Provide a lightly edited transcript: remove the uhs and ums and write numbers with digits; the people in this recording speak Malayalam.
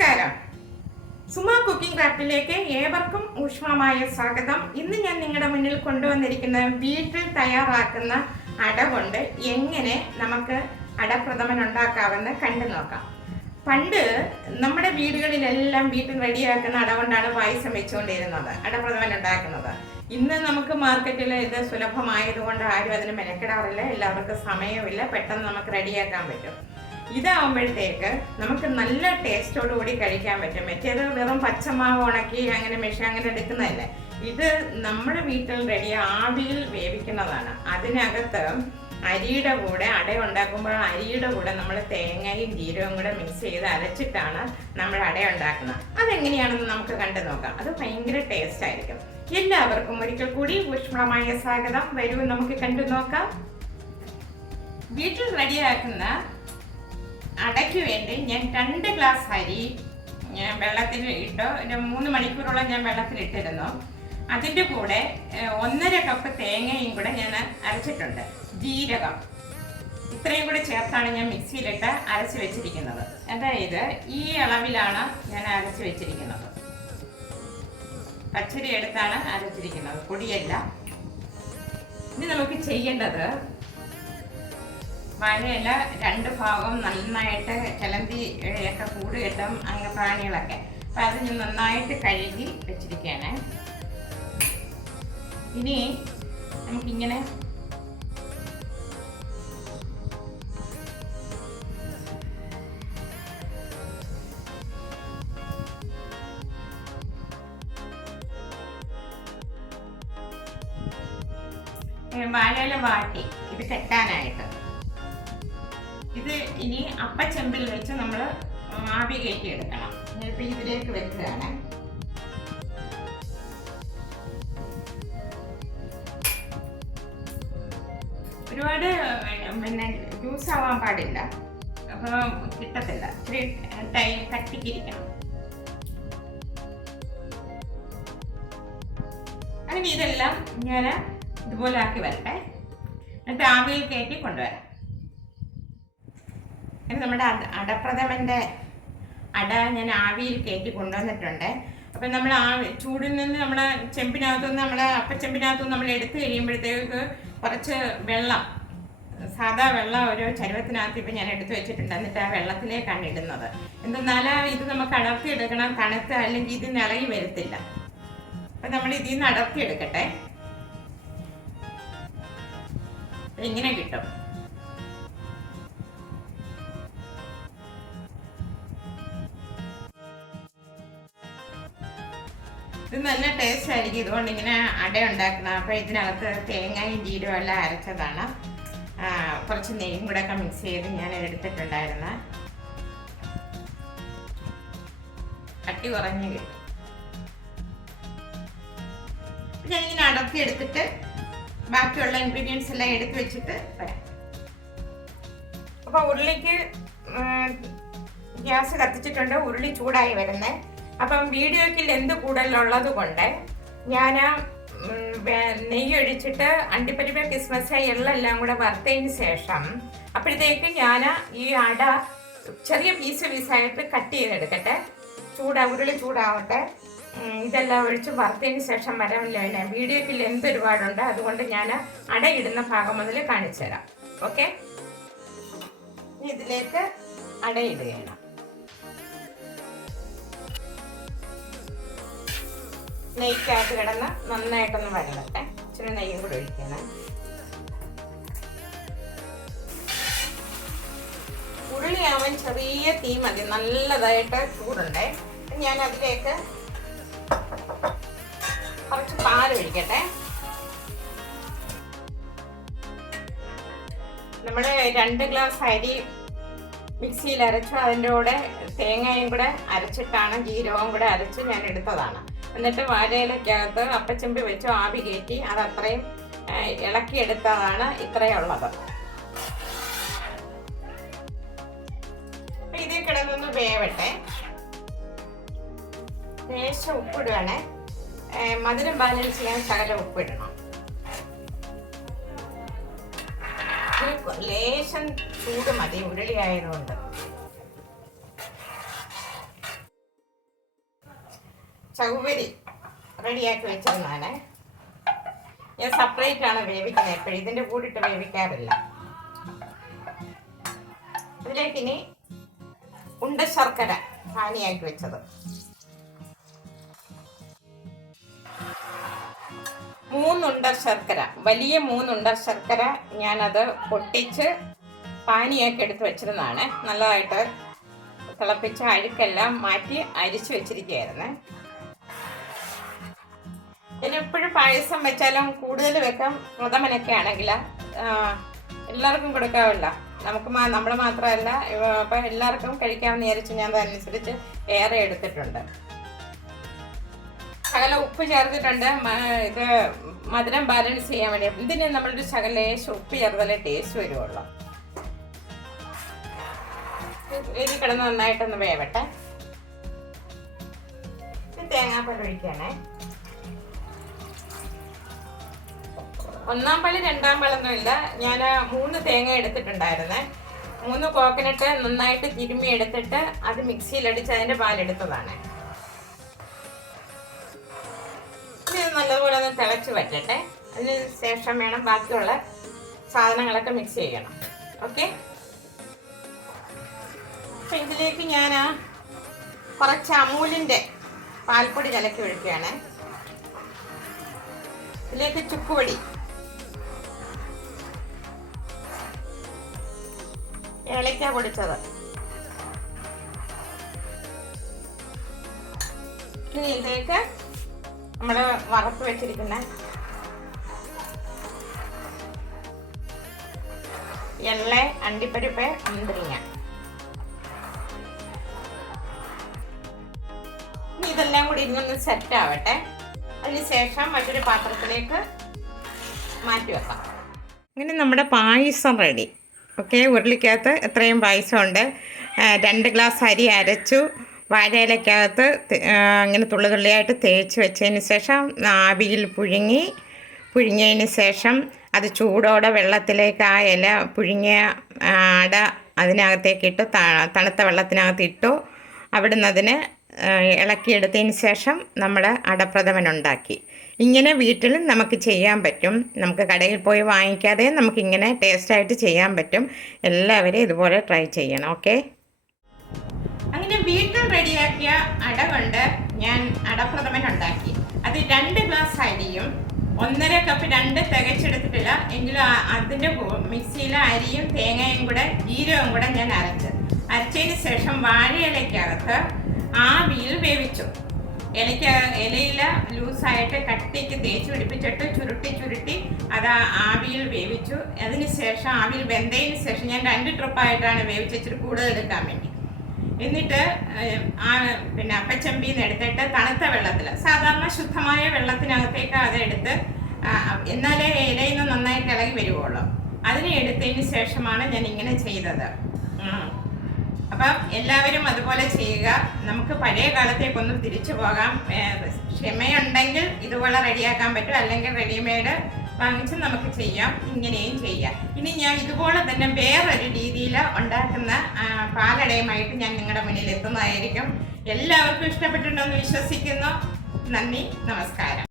നമസ്കാരം. സുമ കുക്കിംഗ് ക്രാഫ്റ്റിലേക്ക് ഏവർക്കും ഊഷ്മമായ സ്വാഗതം. ഇന്ന് ഞാൻ നിങ്ങളുടെ മുന്നിൽ കൊണ്ടുവന്നിരിക്കുന്ന വീട്ടിൽ തയ്യാറാക്കുന്ന അട കൊണ്ട് എങ്ങനെ നമുക്ക് അടപ്രഥമൻ ഉണ്ടാക്കാമെന്ന് കണ്ടു നോക്കാം. പണ്ട് നമ്മുടെ വീടുകളിലെല്ലാം വീട്ടിൽ റെഡിയാക്കുന്ന അട കൊണ്ടാണ് പായസം വെച്ചുകൊണ്ടിരുന്നത്, അടപ്രഥമൻ ഉണ്ടാക്കുന്നത്. ഇന്ന് നമുക്ക് മാർക്കറ്റിൽ ഇത് സുലഭമായതുകൊണ്ട് ആരും അതിന് മെനക്കെടാറില്ല, എല്ലാവർക്കും സമയമില്ല, പെട്ടെന്ന് നമുക്ക് റെഡിയാക്കാൻ പറ്റും. ഇതാവുമ്പോഴത്തേക്ക് നമുക്ക് നല്ല ടേസ്റ്റോടു കൂടി കഴിക്കാൻ പറ്റും. മറ്റേത് വെറും പച്ചമാവ് ഉണക്കി അങ്ങനെ അങ്ങനെ എടുക്കുന്നതല്ലേ. ഇത് നമ്മുടെ വീട്ടിൽ റെഡി ആവിയിൽ വേവിക്കുന്നതാണ്. അതിനകത്ത് അരിയുടെ കൂടെ അട ഉണ്ടാക്കുമ്പോൾ അരിയുടെ കൂടെ നമ്മൾ തേങ്ങയും ജീരകവും കൂടെ മിക്സ് ചെയ്ത് അരച്ചിട്ടാണ് നമ്മൾ അട ഉണ്ടാക്കുന്നത്. അതെങ്ങനെയാണെന്ന് നമുക്ക് കണ്ടു നോക്കാം. അത് ഭയങ്കര ടേസ്റ്റ് ആയിരിക്കും. എല്ലാവർക്കും ഒരിക്കൽ കൂടി ഊഷ്മളമായ സ്വാഗതം. വരൂ, നമുക്ക് കണ്ടു നോക്കാം. വീട്ടിൽ റെഡിയാക്കുന്ന അടയ്ക്ക് വേണ്ടി ഞാൻ 2 ഗ്ലാസ് അരി ഞാൻ വെള്ളത്തിൽ ഇട്ട് 3 മണിക്കൂറോളം ഞാൻ വെള്ളത്തിലിട്ടിരുന്നു. അതിൻ്റെ കൂടെ 1.5 കപ്പ് തേങ്ങയും കൂടെ ഞാൻ അരച്ചിട്ടുണ്ട്. ജീരകം ഇത്രയും കൂടെ ചേർത്താണ് ഞാൻ മിക്സിയിലിട്ട് അരച്ച് വെച്ചിരിക്കുന്നത്. അതായത് ഈ അളവിലാണ് ഞാൻ അരച്ച് വെച്ചിരിക്കുന്നത്. പച്ചരി എടുത്താണ് അരച്ചിരിക്കുന്നത്, പൊടിയല്ല. ഇനി നമുക്ക് ചെയ്യേണ്ടത് വാഴയില 2 ഭാഗം നന്നായിട്ട് ചിലന്തി ഒക്കെ കൂട് കിട്ടും, അങ്ങനെ പ്രാണികളൊക്കെ. അപ്പം അത് ഞാൻ നന്നായിട്ട് കഴുകി വെച്ചിരിക്കുകയാണ്. ഇനി നമുക്കിങ്ങനെ വാഴയില വാട്ടി ഇത് കെട്ടാനായിട്ട് ഇത് ഇനി അപ്പച്ചെമ്പിൽ വെച്ച് നമ്മൾ ആവി കയറ്റി എടുക്കണം. ഇപ്പം ഇതിലേക്ക് വെക്കുകയാണ്. ഒരുപാട് ജ്യൂസ് ആവാൻ പാടില്ല, അപ്പോൾ കിട്ടത്തില്ല. ഇത്തിരി കട്ടിക്കിരിക്കണം. അങ്ങനെ ഇതെല്ലാം ഞാൻ ഇതുപോലെ ആക്കി വരട്ടെ. എന്നിട്ട് ആവിയിൽ കയറ്റി കൊണ്ടുവരാം. നമ്മുടെ അടപ്രഥമൻ്റെ അട ഞാൻ ആവിയിൽ കയറ്റി കൊണ്ടുവന്നിട്ടുണ്ട്. അപ്പം നമ്മൾ ചൂടിൽ നിന്ന് നമ്മൾ ചെമ്പിനകത്തുനിന്ന് നമ്മൾ അപ്പച്ചെമ്പിനകത്തുനിന്ന് നമ്മൾ എടുത്തു കഴിയുമ്പോഴത്തേക്ക് കുറച്ച് വെള്ളം, സാധാ വെള്ളം ഒരു ചരുവത്തിനകത്ത് ഇപ്പം ഞാൻ എടുത്തു വെച്ചിട്ടുണ്ട്. എന്നിട്ട് ആ വെള്ളത്തിലേക്കാണ് ഇടുന്നത്. എന്തെന്നാൽ ഇത് നമുക്ക് അടർത്തിയെടുക്കണം, തണുത്ത്, അല്ലെങ്കിൽ ഇത് നിളകി വരത്തില്ല. അപ്പം നമ്മൾ ഇതിൽ നിന്ന് അടർത്തിയെടുക്കട്ടെ. ഇങ്ങനെ കിട്ടും. ഇത് നല്ല ടേസ്റ്റ് ആയിരിക്കും. ഇതുകൊണ്ട് ഇങ്ങനെ അട ഉണ്ടാക്കണം. അപ്പോൾ ഇതിനകത്ത് തേങ്ങയും ജീരകവും എല്ലാം അരച്ചതാണ്. കുറച്ച് നെയ്യും കൂടെ ഒക്കെ മിക്സ് ചെയ്ത് ഞാൻ എടുത്തിട്ടുണ്ടായിരുന്നു. കട്ടി കുറഞ്ഞ് കിട്ടും. ഞാനിങ്ങനെ അടർത്തി എടുത്തിട്ട് ബാക്കിയുള്ള ഇൻഗ്രീഡിയൻസ് എല്ലാം എടുത്ത് വെച്ചിട്ട് വരാം. അപ്പോൾ ഉരുളിക്ക് ഗ്യാസ് കത്തിച്ചിട്ടുണ്ട്. ഉരുളി ചൂടായി വരുന്നത്. അപ്പം വീഡിയോയ്ക്ക് ലെന്ത് കൂടുതലുള്ളത് കൊണ്ട് ഞാൻ നെയ്യ് ഒഴിച്ചിട്ട് അണ്ടിപ്പരിപ്പ്, കിസ്മസ്, എള്ളെല്ലാം കൂടെ വറുത്തതിന് ശേഷം അപ്പോഴത്തേക്ക് ഞാൻ ഈ അട ചെറിയ പീസായിട്ട് കട്ട് ചെയ്തെടുക്കട്ടെ. ഉരുളി ചൂടാവട്ടെ. ഇതെല്ലാം ഒഴിച്ച് വറുത്തതിന് ശേഷം വരാമില്ല. വീഡിയോയ്ക്ക് ലെന്ത് ഒരുപാടുണ്ട്, അതുകൊണ്ട് ഞാൻ അട ഇടുന്ന ഭാഗം മുതൽ കാണിച്ചു തരാം. ഓക്കെ, ഇതിലേക്ക് അട ഇടുകയാണ്. നെയ്ക്കകത്ത് കിടന്ന് നന്നായിട്ടൊന്ന് വരട്ടെ. ഇച്ചിരി നെയ്യും കൂടെ ഒഴിക്കണം. ഉരുളിയാവാൻ ചെറിയ തീ മതി, നല്ലതായിട്ട് ചൂടുണ്ടേ. ഞാൻ അതിലേക്ക് കുറച്ച് പാലൊഴിക്കട്ടെ. നമ്മൾ 2 ഗ്ലാസ് അരി മിക്സിയിൽ അരച്ചു. അതിൻ്റെ കൂടെ തേങ്ങയും കൂടെ അരച്ചിട്ടാണ്, ജീരകവും കൂടെ അരച്ച് ഞാൻ എടുത്തതാണ്. എന്നിട്ട് വാഴയിലക്കകത്ത് അപ്പച്ചെമ്പി വെച്ച് ആവി കയറ്റി അത് അത്രയും ഇളക്കിയെടുത്തതാണ് ഇത്രയുള്ളത്. ഇതിൽ കിടന്നൊന്ന് വേവട്ടെ. ലേശം ഉപ്പിടുകയാണേ. മധുരം ബാലൻസ് ചെയ്യാൻ ശകലം ഉപ്പിടണം. ലേശം ചൂട് മതി, ഉരുളി ആയതുകൊണ്ട്. ചൗവരി റെഡിയാക്കി വെച്ചിരുന്നാണ്. ഞാൻ സെപ്പറേറ്റ് ആണ് വേവിക്കുന്നത്, എപ്പോഴും ഇതിൻ്റെ കൂടിയിട്ട് വേവിക്കാറില്ല. ഇതിലേക്ക് ഇനി ഉണ്ട ശർക്കര പാനിയാക്കി വെച്ചത്, 3 ഉണ്ട ശർക്കര, വലിയ 3 ഉണ്ട ശർക്കര ഞാനത് പൊട്ടിച്ച് പാനിയാക്കി എടുത്ത് വെച്ചിരുന്നതാണ്. നല്ലതായിട്ട് തിളപ്പിച്ച അഴുക്കെല്ലാം മാറ്റി അരിച്ചു വെച്ചിരിക്കുകയായിരുന്നു. എപ്പോഴും പായസം വെച്ചാലും കൂടുതൽ വെക്കാം. പ്രഥമനൊക്കെ ആണെങ്കിൽ എല്ലാവർക്കും കൊടുക്കാവില്ല, നമ്മൾ മാത്രമല്ല, അപ്പം എല്ലാവർക്കും കഴിക്കാമെന്ന് വിചാരിച്ച് ഞാൻ അതനുസരിച്ച് ഏറെ എടുത്തിട്ടുണ്ട്. ശകല ഉപ്പ് ചേർത്തിട്ടുണ്ട്, ഇത് മധുരം ബാലൻസ് ചെയ്യാൻ വേണ്ടി. ഇതിന് നമ്മളൊരു ശകലേശം ഉപ്പ് ചേർത്താലേ ടേസ്റ്റ് വരുവുള്ളൂ. ഇത് കിടന്ന് നന്നായിട്ടൊന്ന് വേവട്ടെ. തേങ്ങാപ്പാൽ ഒഴിക്കണേ. 1-ാം പാല് 2-ാം പാലൊന്നുമില്ല, ഞാൻ 3 തേങ്ങ എടുത്തിട്ടുണ്ടായിരുന്നേ. 3 കോക്കനട്ട് നന്നായിട്ട് തിരുമ്മി എടുത്തിട്ട് അത് മിക്സിയിലടിച്ച് അതിൻ്റെ പാലെടുത്തതാണ്. ഇത് നല്ലപോലെ ഒന്ന് തിളച്ച് വറ്റട്ടെ. അതിന് ശേഷം വേണം ബാക്കിയുള്ള സാധനങ്ങളൊക്കെ മിക്സ് ചെയ്യണം. ഓക്കെ, അപ്പം ഇതിലേക്ക് ഞാൻ കുറച്ച് അമൂലിൻ്റെ പാൽപ്പൊടി കലക്കി ഒഴിക്കുകയാണ്. ഇതിലേക്ക് ചുക്കുപൊടി, ഏലക്ക പൊടിച്ചത്, ഇനി ഇതിലേക്ക് നമ്മൾ വറുത്ത് വെച്ചിരിക്കുന്ന എള്ള, അണ്ടിപ്പരിപ്പ്, മുന്തിരിങ്ങ, ഇനി ഇതെല്ലാം കൂടി ഇന്നൊന്ന് സെറ്റ് ആവട്ടെ. അതിനുശേഷം മറ്റൊരു പാത്രത്തിലേക്ക് മാറ്റി വെക്കാം. അങ്ങനെ നമ്മുടെ പായസം റെഡി. ഓക്കെ, ഉരുളിക്കകത്ത് എത്രയും പായസമുണ്ട്. 2 ഗ്ലാസ് അരി അരച്ചു വാഴയിലക്കകത്ത് അങ്ങനെ തുള്ളിയായിട്ട് തേച്ച് വെച്ചതിന് ശേഷം ആവിയിൽ പുഴുങ്ങിയതിന് ശേഷം അത് ചൂടോടെ വെള്ളത്തിലേക്ക് ആ ഇല പുഴുങ്ങിയ അട അതിനകത്തേക്ക് ഇട്ട് തണുത്ത വെള്ളത്തിനകത്ത് ഇട്ടു. അവിടുന്ന് അതിന് ഇളക്കിയെടുത്തതിന് ശേഷം നമ്മൾ അടപ്രഥമൻ ഉണ്ടാക്കി. ഇങ്ങനെ വീട്ടിൽ നമുക്ക് ചെയ്യാൻ പറ്റും. നമുക്ക് കടയിൽ പോയി വാങ്ങിക്കാതെ നമുക്കിങ്ങനെ ടേസ്റ്റായിട്ട് ചെയ്യാൻ പറ്റും. എല്ലാവരും ഇതുപോലെ ട്രൈ ചെയ്യണം. ഓക്കെ, അങ്ങനെ വീട്ടിൽ റെഡിയാക്കിയ അട കൊണ്ട് ഞാൻ അടപ്രഥമൻ ഉണ്ടാക്കി. അത് 2 ഗ്ലാസ് അരിയും 1.5 കപ്പ് 2 തികച്ചെടുത്തിട്ടില്ല എങ്കിലും അതിൻ്റെ മിക്സിയിലെ അരിയും തേങ്ങയും കൂടെ ജീരകവും കൂടെ ഞാൻ അരച്ചതിന് ശേഷം വാഴയിലക്കകത്ത് ആവിയിൽ വേവിച്ചു. ഇലയില ലൂസായിട്ട് കട്ടിക്ക് തേച്ച് പിടിപ്പിച്ചിട്ട് ചുരുട്ടി അത് ആവിയിൽ വേവിച്ചു. അതിന് ശേഷം ആവിയിൽ വെന്തതിന് ശേഷം ഞാൻ 2 ട്രിപ്പായിട്ടാണ് വേവിച്ചിട്ട് കൂടുതൽ എടുക്കാൻ വേണ്ടി. എന്നിട്ട് പിന്നെ അപ്പച്ചമ്പിയിൽ നിന്ന് എടുത്തിട്ട് തണുത്ത വെള്ളത്തിൽ, സാധാരണ ശുദ്ധമായ വെള്ളത്തിനകത്തേക്ക് അതെടുത്ത്, എന്നാലേ ഇലയിൽ നിന്ന് നന്നായിട്ട് ഇളകി വരുവുള്ളൂ. അതിനെ എടുത്തതിന് ശേഷമാണ് ഞാൻ ഇങ്ങനെ ചെയ്തത്. അപ്പം എല്ലാവരും അതുപോലെ ചെയ്യുക. നമുക്ക് പഴയ കാലത്തേക്കൊന്നും തിരിച്ചു പോകാം. ക്ഷമയുണ്ടെങ്കിൽ ഇതുപോലെ റെഡിയാക്കാൻ പറ്റും, അല്ലെങ്കിൽ റെഡിമെയ്ഡ് വാങ്ങിച്ച് നമുക്ക് ചെയ്യാം. ഇങ്ങനെയും ചെയ്യാം. ഇനി ഞാൻ ഇതുപോലെ തന്നെ വേറൊരു രീതിയിൽ ഉണ്ടാക്കുന്ന പാലടയുമായിട്ട് ഞാൻ നിങ്ങളുടെ മുന്നിൽ എത്തുന്നതായിരിക്കും. എല്ലാവർക്കും ഇഷ്ടപ്പെട്ടിട്ടുണ്ടെന്ന് വിശ്വസിക്കുന്നു. നന്ദി, നമസ്കാരം.